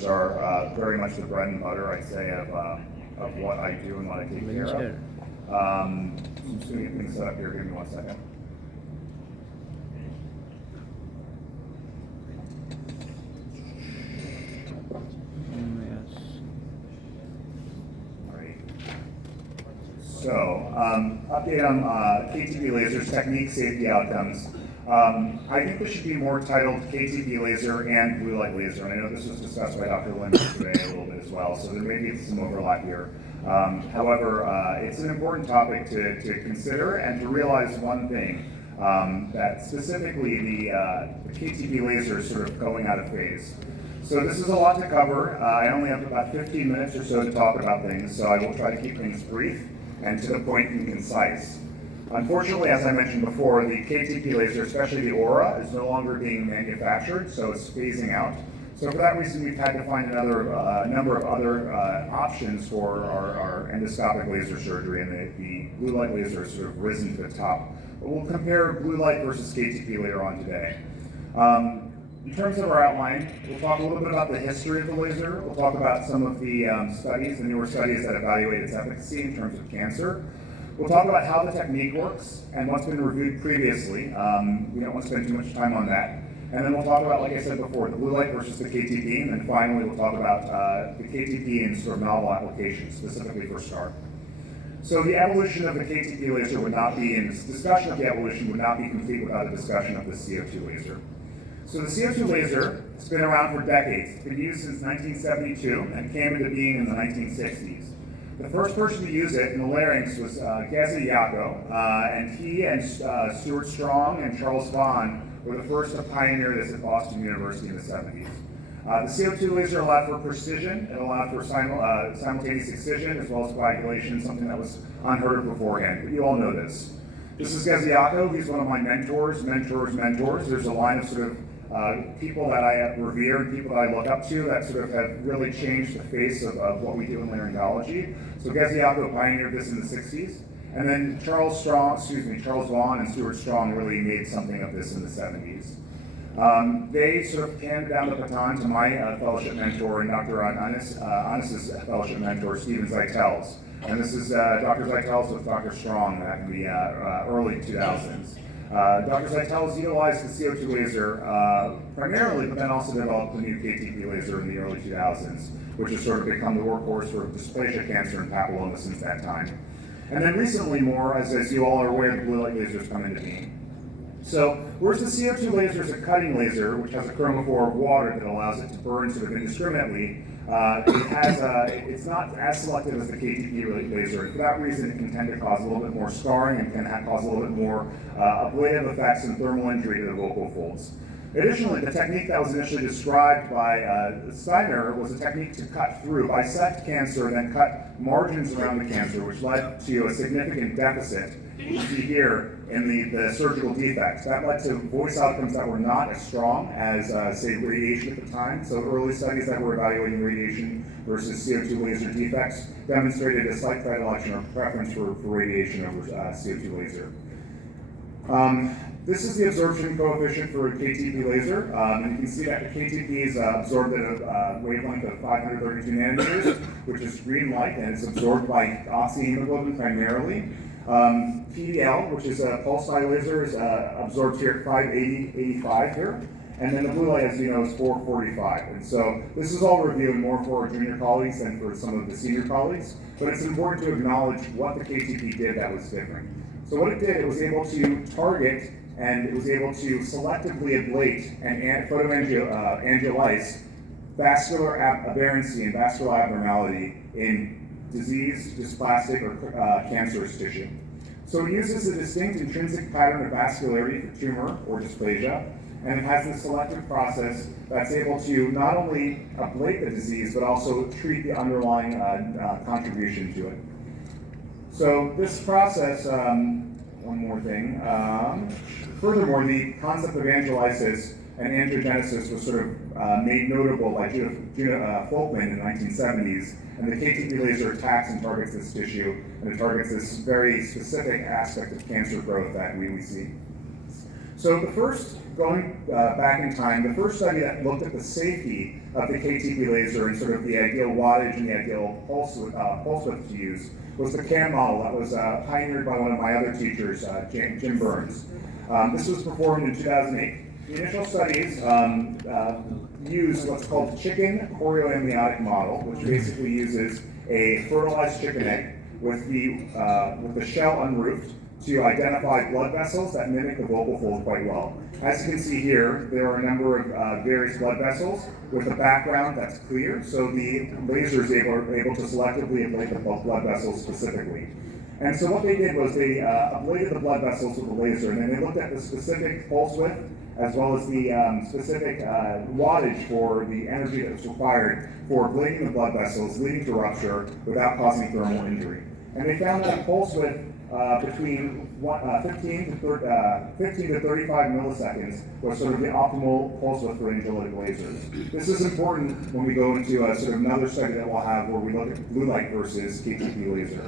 lasers are very much the bread and butter, I'd say, of what I do and what I take care of. So I'm just going to get things set up here. Give me 1 second. So, update on KTP lasers, technique, safety outcomes. I think this should be more titled KTP laser and blue light laser, and I know this was discussed by Dr. Lynn today a little bit as well, so there may be some overlap here. However, it's an important topic to consider and to realize one thing, that specifically the KTP laser is sort of going out of phase. So this is a lot to cover. I only have about 15 minutes or so to talk about things, so I will try to keep things brief and to the point and concise. Unfortunately, as I mentioned before, the KTP laser, especially the Aura, is no longer being manufactured, so it's phasing out. So for that reason, we've had to find another number of other options for our endoscopic laser surgery, and the blue light laser has sort of risen to the top. But we'll compare blue light versus KTP later on today. In terms of our outline, we'll talk a little bit about the history of the laser. We'll talk about some of the studies, the newer studies that evaluate its efficacy in terms of cancer. We'll talk about how the technique works and what's been reviewed previously. We don't want to spend too much time on that. And then we'll talk about, like I said before, the blue light versus the KTP. And then finally, we'll talk about the KTP and sort of novel applications, specifically for STAR. So the evolution of the KTP laser would not be, and this discussion of the evolution would not be complete without a discussion of the CO2 laser. So the CO2 laser has been around for decades. It's been used since 1972 and came into being in the 1960s. The first person to use it in the larynx was Gezi Yako, and he and Stuart Strong and Charles Vaughan were the first to pioneer this at Boston University in the 70s. The CO2 laser allowed for precision. It allowed for simultaneous excision as well as coagulation, something that was unheard of beforehand. But you all know this. This is Gezi Yako. He's one of my mentors. There's a line of sort of people that I revere and people that I look up to that sort of have really changed the face of what we do in laryngology. So Gezi Yako pioneered this in the 60s. And then Charles Vaughan and Stuart Strong really made something of this in the 70s. They sort of handed down the baton to my fellowship mentor and Dr. Anisur's fellowship mentor, Stephen Zeitels. And this is Dr. Zeitels with Dr. Strong back in the early 2000s. Dr. Zeitels utilized the CO2 laser primarily, but then also developed the new KTP laser in the early 2000s, which has sort of become the workhorse for dysplasia cancer and papilloma since that time. And then recently more, as you all are aware, the blue light lasers come into being. So, whereas the CO2 laser is a cutting laser, which has a chromophore of water that allows it to burn sort of indiscriminately, it's not as selective as the KTP laser. And for that reason, it can tend to cause a little bit more scarring and can cause a little bit more ablative effects and thermal injury to the vocal folds. Additionally, the technique that was initially described by Steiner was a technique to cut through, bisect cancer, and then cut margins around the cancer, which led to a significant deficit, you see here, in the surgical defects. That led to voice outcomes that were not as strong as, say, radiation at the time. So early studies that were evaluating radiation versus CO2 laser defects demonstrated a slight predilection or preference for radiation over CO2 laser. This is the absorption coefficient for a KTP laser, and you can see that the KTP is absorbed at a wavelength of 532 nanometers, which is green light, and it's absorbed by oxyhemoglobin primarily. PDL, which is a pulse dye laser, is absorbed here at 585 here, and then the blue light, as you know, is 445. And so this is all reviewed more for our junior colleagues than for some of the senior colleagues, but it's important to acknowledge what the KTP did that was different. So what it did, it was able to target and it was able to selectively ablate and photoangiolize vascular aberrancy and vascular abnormality in diseased, dysplastic, or cancerous tissue. So it uses a distinct intrinsic pattern of vascularity for tumor or dysplasia, and it has this selective process that's able to not only ablate the disease, but also treat the underlying contribution to it. So this process, one more thing, furthermore, the concept of angiolysis and angiogenesis was sort of made notable by Gina Folkman in the 1970s, and the KTP laser attacks and targets this tissue, and it targets this very specific aspect of cancer growth that we see. So the first, going back in time, the first study that looked at the safety of the KTP laser and sort of the ideal wattage and the ideal pulse width to use was the CAM model that was pioneered by one of my other teachers, Jim Burns. This was performed in 2008. The initial studies used what's called the chicken chorioamniotic model, which basically uses a fertilized chicken egg with the shell unroofed to identify blood vessels that mimic the vocal fold quite well. As you can see here, there are a number of various blood vessels with a background that's clear, so the laser is able to selectively ablate the blood vessels specifically. And so what they did was they ablated the blood vessels with the laser, and then they looked at the specific pulse width as well as the specific wattage for the energy that was required for ablating the blood vessels, leading to rupture without causing thermal injury. And they found that a pulse width between 15 to 35 milliseconds was sort of the optimal pulse width for angiolitic lasers. This is important when we go into sort of another study that we'll have where we look at blue light versus KTP laser.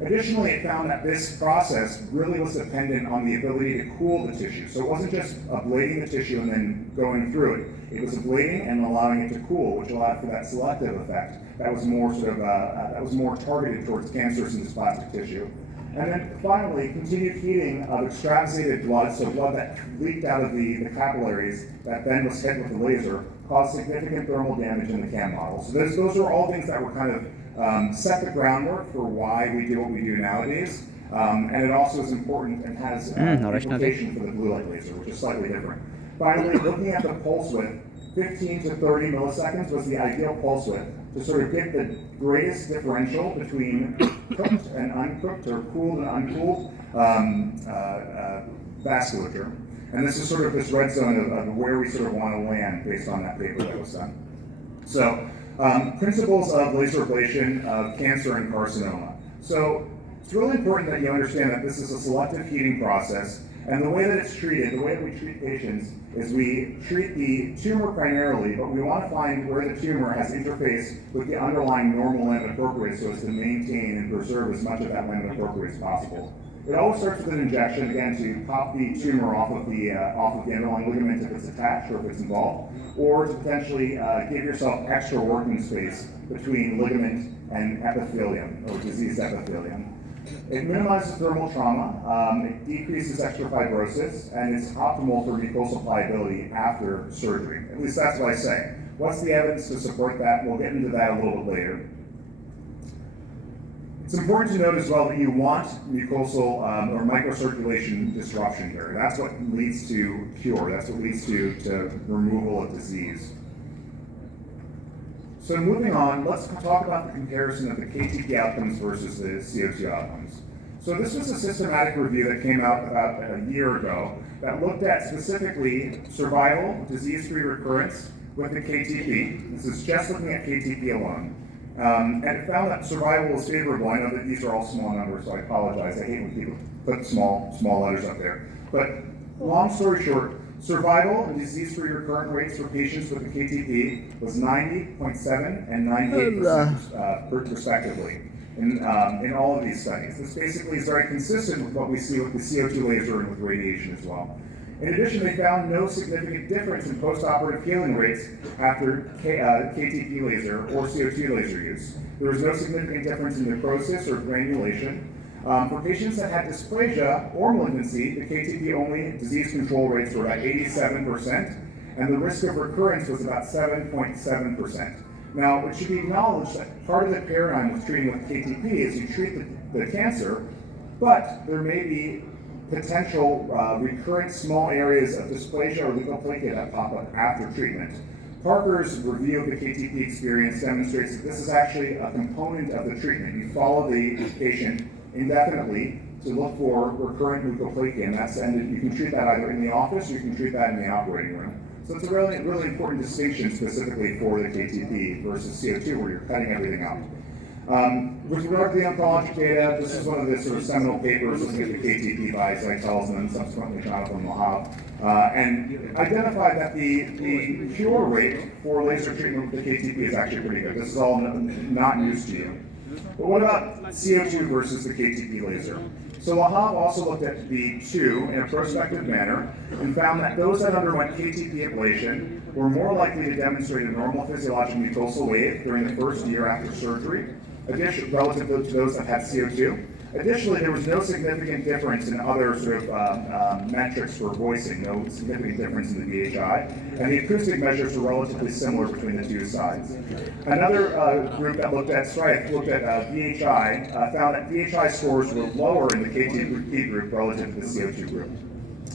Additionally, it found that this process really was dependent on the ability to cool the tissue. So it wasn't just ablating the tissue and then going through it. It was ablating and allowing it to cool, which allowed for that selective effect that was more sort of that was more targeted towards cancerous and dysplastic tissue. And then finally, continued heating of extravasated blood, so blood that leaked out of the capillaries that then was hit with the laser, caused significant thermal damage in the CAM model. So those are all things that were kind of set the groundwork for why we do what we do nowadays. And it also is important and has implication for the blue light laser, which is slightly different. Finally, looking at the pulse width, 15 to 30 milliseconds was the ideal pulse width to sort of get the greatest differential between cooked and uncooked, or cooled and uncooled vasculature. And this is sort of this red zone of where we sort of want to land based on that paper that was done. So, principles of laser ablation of cancer and carcinoma. So, it's really important that you understand that this is a selective heating process, and the way that it's treated, the way that we treat patients, is we treat the tumor primarily, but we want to find where the tumor has interface with the underlying normal lamina propria so as to maintain and preserve as much of that lamina propria as possible. It always starts with an injection, again, to pop the tumor off of the underlying ligament if it's attached or if it's involved, or to potentially give yourself extra working space between ligament and epithelium, or diseased epithelium. It minimizes thermal trauma, it decreases extra fibrosis, and it's optimal for mucosal pliability after surgery. At least that's what I say. What's the evidence to support that? We'll get into that a little bit later. It's important to note as well that you want mucosal or microcirculation disruption here. That's what leads to cure. That's what leads to removal of disease. So moving on, let's talk about the comparison of the KTP outcomes versus the CO2 outcomes. So this was a systematic review that came out about a year ago that looked at specifically survival, disease-free recurrence with the KTP. This is just looking at KTP alone. And it found that survival was favorable. I know that these are all small numbers, so I apologize. I hate when people put small letters up there. But long story short, survival and disease-free recurrent rates for patients with the KTP was 90.7 and 98% respectively in all of these studies. This basically is very consistent with what we see with the CO2 laser and with radiation as well. In addition, they found no significant difference in postoperative healing rates after KTP laser or CO2 laser use. There was no significant difference in necrosis or granulation. For patients that had dysplasia or malignancy, the KTP-only disease control rates were about 87%, and the risk of recurrence was about 7.7%. Now, it should be acknowledged that part of the paradigm with treating with KTP is you treat the cancer, but there may be potential recurrent small areas of dysplasia or leukoplakia that pop up after treatment. Parker's review of the KTP experience demonstrates that this is actually a component of the treatment. You follow the patient indefinitely to look for recurrent leukoplakia, and you can treat that either in the office or you can treat that in the operating room. So it's a really, really important distinction specifically for the KTP versus CO2, where you're cutting everything out. With regard to the oncologic data, this is one of the sort of seminal papers looking at the KTP by Zeitels and then subsequently Jonathan Lahab, and identified that the cure rate for laser treatment with the KTP is actually pretty good. This is all not news to you. But what about CO2 versus the KTP laser? So Lahab also looked at the two in a prospective manner and found that those that underwent KTP ablation were more likely to demonstrate a normal physiologic mucosal wave during the first year after surgery, relative to those that had CO2. Additionally, there was no significant difference in other sort of metrics for voicing, no significant difference in the VHI, and the acoustic measures were relatively similar between the two sides. Another group that looked at VHI found that VHI scores were lower in the KTP group relative to the CO2 group.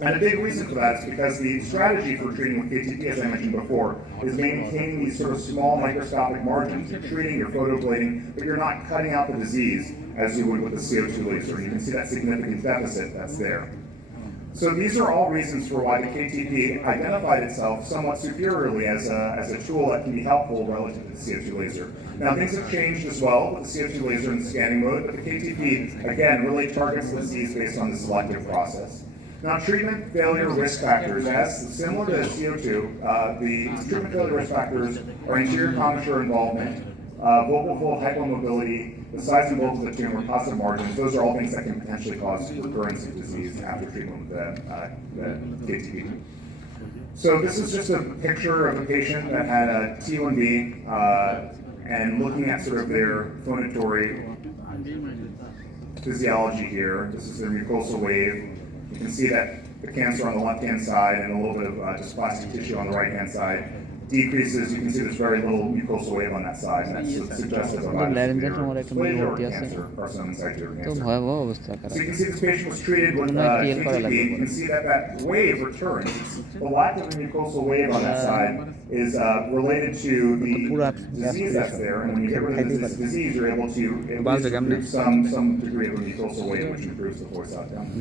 And a big reason for that is because the strategy for treating with KTP, as I mentioned before, is maintaining these sort of small microscopic margins. You're treating, you're photoblading, but you're not cutting out the disease as you would with the CO2 laser. You can see that significant deficit that's there. So these are all reasons for why the KTP identified itself somewhat superiorly as a tool that can be helpful relative to the CO2 laser. Now things have changed as well with the CO2 laser in the scanning mode, but the KTP, again, really targets the disease based on the selective process. Now, treatment failure risk factors, as similar to CO2, the treatment failure risk factors are anterior commissure involvement, vocal fold hypomobility, the size and bulk of the tumor, positive margins. Those are all things that can potentially cause recurrence of disease after treatment with the KTP. So this is just a picture of a patient that had a T1B and looking at sort of their phonatory physiology here. This is their mucosal wave. You can see that the cancer on the left-hand side and a little bit of dysplastic tissue on the right-hand side decreases. You can see there's very little mucosal wave on that side, and that's suggestive of either cancer, carcinoma in situ or cancer. So you can see this patient was treated with KTP. You can see that that wave returns. The lack of a mucosal wave on that side is related to the disease that's there, and when you get rid of this disease, you're able to at least improve some degree of a mucosal wave, which improves the voice outcome.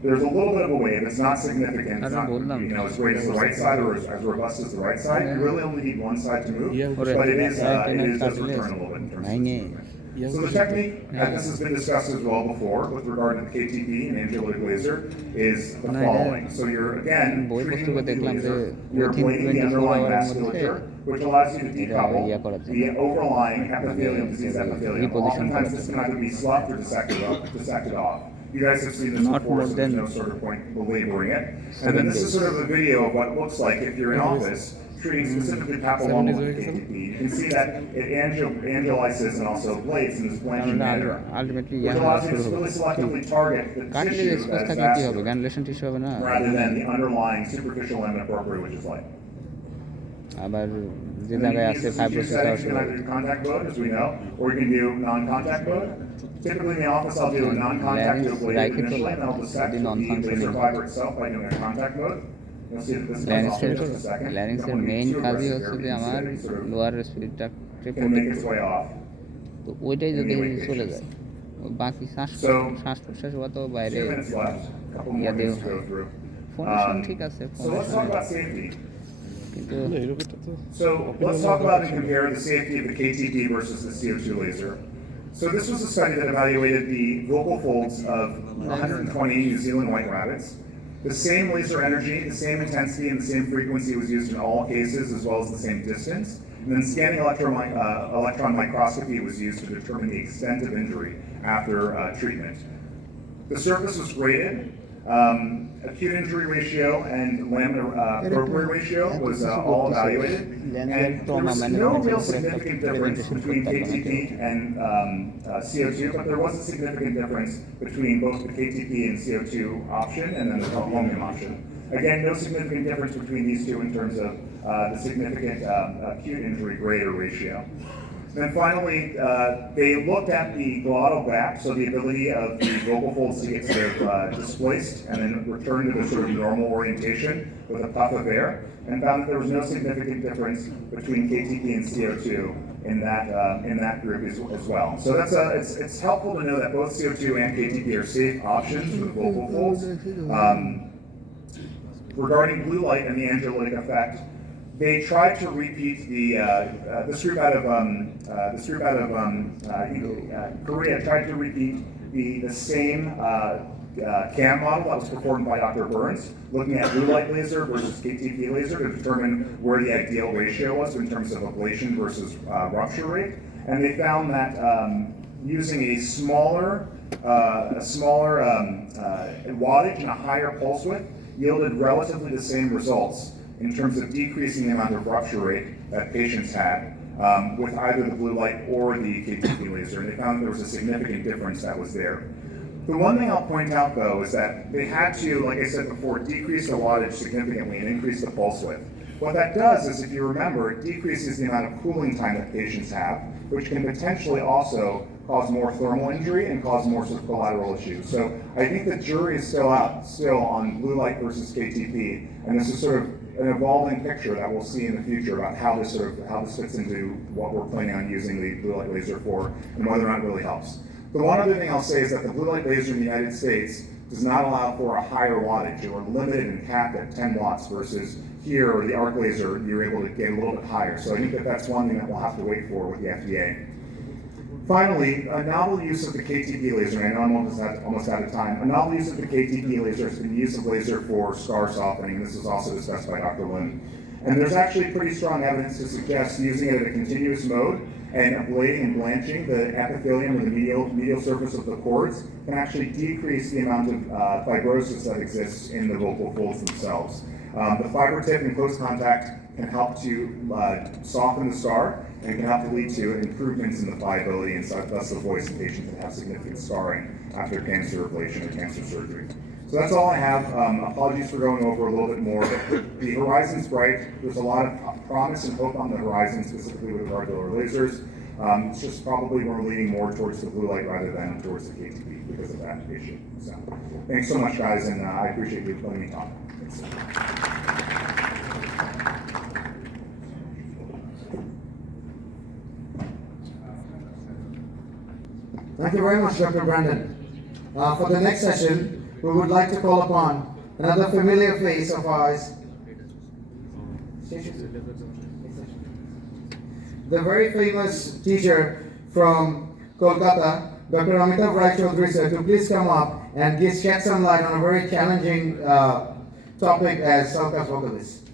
There's a little bit of a wave. It's not significant. It's not, as great as the right side or as robust as the right side. You really only need one side to move, but it does return a little bit in terms of movement. So the technique, and this has been discussed as well before with regard to the KTP and angiolytic laser, is the following. So you're, again, treating with the laser, you're ablating the underlying vasculature, which allows you to decouple the overlying epithelium, disease epithelium. Oftentimes this can either be sloughed or dissected off. You guys have seen this before, so there's no sort of point belaboring it. And then this is sort of a video of what it looks like if you're in office treating specifically papilloma with KTP. You can see that it angiolizes and also ablates in this blanching manner, which allows you to really selectively target the tissue that is vascular, rather than the underlying superficial lamina propria, which is light. You can either do contact mode, as we know, or you can do non-contact mode. Typically in the office, I'll do a non-contact to ablate initially, and then I'll dissect the laser fiber itself by doing a contact mode. You'll see that this comes off in just a second. Don't main কাজই হচ্ছে যে আমার lower রেসপিরেটরটা can make its way off. তো ওইটাই যদি চলে যায় বাকি শ্বাস প্রশ্বাস হওয়া তো বাইরে ইয়া দেও ফোন ঠিক আছে So let's talk about safety. So let's talk about and compare the safety of the KTP versus the CO2 laser. So this was a study that evaluated the vocal folds of 120 New Zealand white rabbits. The same laser energy, the same intensity, and the same frequency was used in all cases, as well as the same distance. And then scanning electron microscopy was used to determine the extent of injury after treatment. The surface was graded. Acute injury ratio and laminar propria ratio was all evaluated, and there was no real significant difference between KTP and CO2, but there was a significant difference between both the KTP and CO2 option and then the chromium option. Again, no significant difference between these two in terms of the significant acute injury grade or ratio. Then finally, they looked at the glottal gap, so the ability of the vocal folds to get sort of displaced and then return to the sort of normal orientation with a puff of air, and found that there was no significant difference between KTP and CO2 in that group as well. So that's it's helpful to know that both CO2 and KTP are safe options for the vocal folds. Regarding blue light and the angiolytic effect, they tried to repeat this group out of Korea tried to repeat the same CAM model that was performed by Dr. Burns, looking at blue light laser versus KTP laser to determine where the ideal ratio was in terms of ablation versus rupture rate. And they found that using a smaller wattage and a higher pulse width yielded relatively the same results in terms of decreasing the amount of rupture rate that patients had with either the blue light or the KTP laser, and they found there was a significant difference that was there. The one thing I'll point out though is that they had to, like I said before, decrease the wattage significantly and increase the pulse width. What that does is, if you remember, it decreases the amount of cooling time that patients have, which can potentially also cause more thermal injury and cause more sort of collateral issues. So I think the jury is still out on blue light versus KTP, and this is sort of an evolving picture that we'll see in the future about how this fits into what we're planning on using the blue light laser for and whether or not it really helps. The one other thing I'll say is that the blue light laser in the United States does not allow for a higher wattage. You are limited and capped at 10 watts versus here, or the arc laser, you're able to get a little bit higher. So I think that that's one thing that we'll have to wait for with the FDA. Finally, a novel use of the KTP laser, and I know I'm almost out of time. A novel use of the KTP laser has been the use of laser for scar softening. This was also discussed by Dr. Lin. And there's actually pretty strong evidence to suggest using it at a continuous mode and ablating and blanching the epithelium or the medial surface of the cords can actually decrease the amount of fibrosis that exists in the vocal folds themselves. The fiber tip in close contact can help to soften the scar and can help to lead to improvements in the pliability and thus the voice in patients that have significant scarring after cancer ablation or cancer surgery. So that's all I have. Apologies for going over a little bit more. The horizon's bright. There's a lot of promise and hope on the horizon, specifically with regard to our lasers. It's just probably we're leaning more towards the blue light rather than towards the KTP because of that issue. So thanks so much, guys, and I appreciate you letting me talk. Thanks. Thank you very much, Dr. Brandon. For the next session, we would like to call upon another familiar face of ours, the very famous teacher from Kolkata, Dr. Amitav Rai Chaudhary sir, to please come up and shed some light on a very challenging topic as Salka's vocalist.